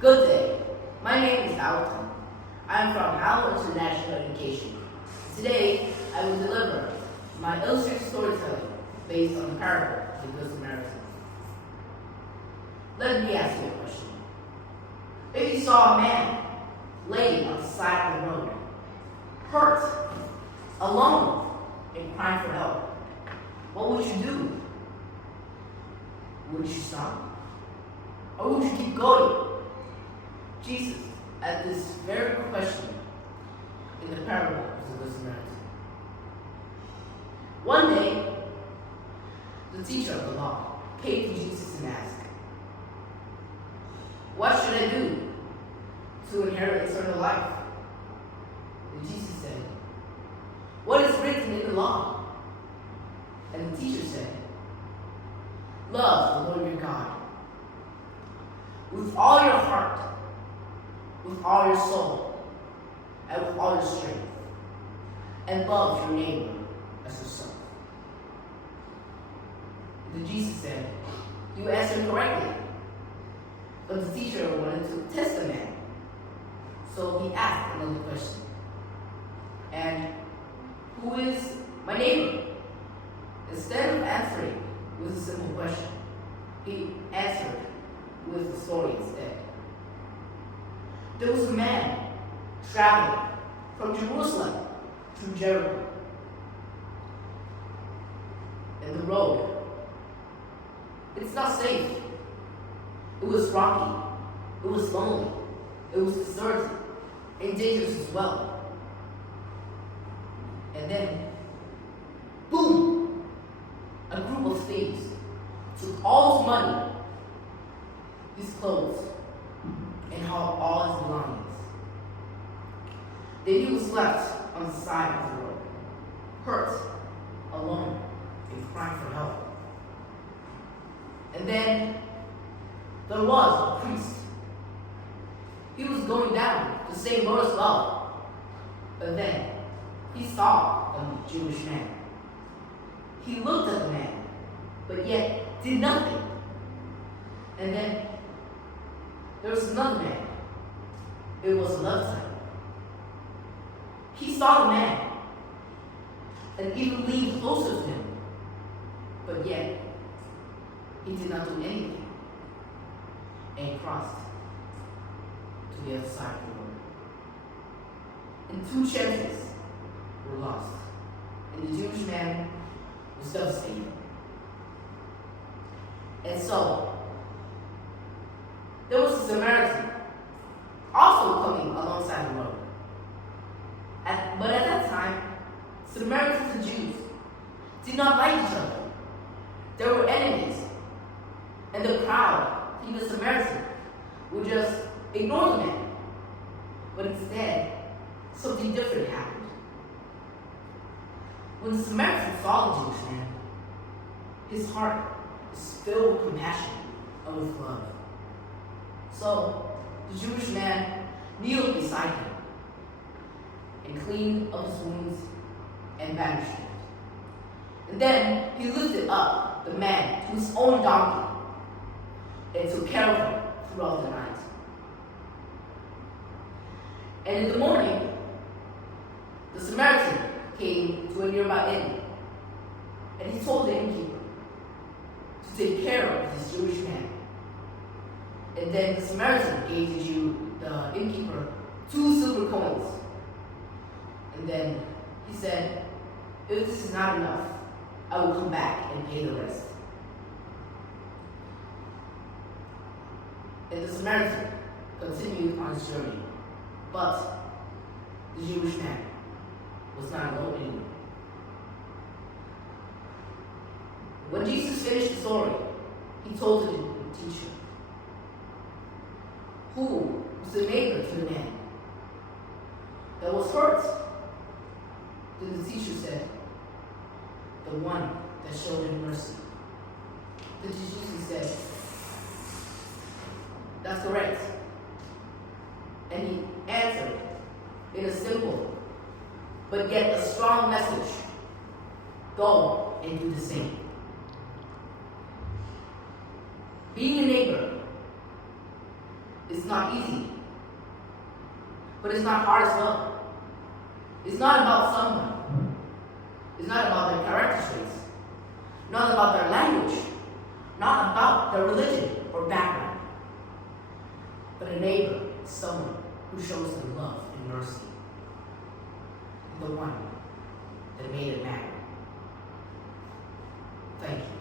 Good day. My name is Alton. I am from Howell International Education. Today, I will deliver my illustrated storytelling based on the parable of the Good Samaritan. Let me ask you a question. If you saw a man laying on the side of the road, hurt, alone, and crying for help, what would you do? Would you stop? Or would you keep going? Jesus, at this very question in the parable of the Good Samaritan. One day, the teacher of the law came to Jesus and asked, "What should I do to inherit eternal life?" And Jesus said, "What is written in the law?" And the teacher said, "Love the Lord your God with all your heart, with all your soul, and with all your strength, and love your neighbor as yourself." Then Jesus said, "You answered correctly." But the teacher wanted to test the man, so he asked another question. "And who is my neighbor?" Instead of answering with a simple question, he answered with a story instead. There was a man traveling from Jerusalem to Jericho. And the road, it's not safe. It was rocky, it was lonely, it was deserted, and dangerous as well. And then, boom! A group of thieves took all his money, his clothes, and hauled all his belongings. Then he was left on the side of the road, hurt, alone, and crying for help. And then there was a priest. He was going down the same road as well. But then he saw a Jewish man. He looked at the man, but yet did nothing. And then there was another man. It was another time. He saw the man and even leaned closer to him, but yet he did not do anything and crossed to the other side of the road. And 2 chances were lost, and the Jewish man was devastated. And so, there was a Samaritan also coming alongside the road. But at that time, Samaritans and Jews did not like each other. They were enemies. And the crowd, even the Samaritan, would just ignore the man. But instead, something different happened. When the Samaritan saw the Jewish man, his heart was filled with compassion and with love. So the Jewish man kneeled beside him and cleaned up his wounds and bandaged it. And then he lifted up the man to his own donkey and took care of him throughout the night. And in the morning, the Samaritan came to a nearby inn, and he told the innkeeper to take care of this Jewish man. And then the Samaritan gave the innkeeper 2 silver coins. And then he said, "If this is not enough, I will come back and pay the rest." And the Samaritan continued on his journey. But the Jewish man was not alone anymore. When Jesus finished the story, he told the teacher, "Who was the neighbor to the man that was hurt?" Then the teacher said, "The one that showed him mercy." Then Jesus said, "That's correct." And he answered in a simple but yet a strong message: go and do the same. Being a neighbor is not easy. But it's not hard as well. It's not about someone. It's not about their character traits. Not about their language. Not about their religion or background. But a neighbor is someone who shows them love and mercy. The one that made it matter. Thank you.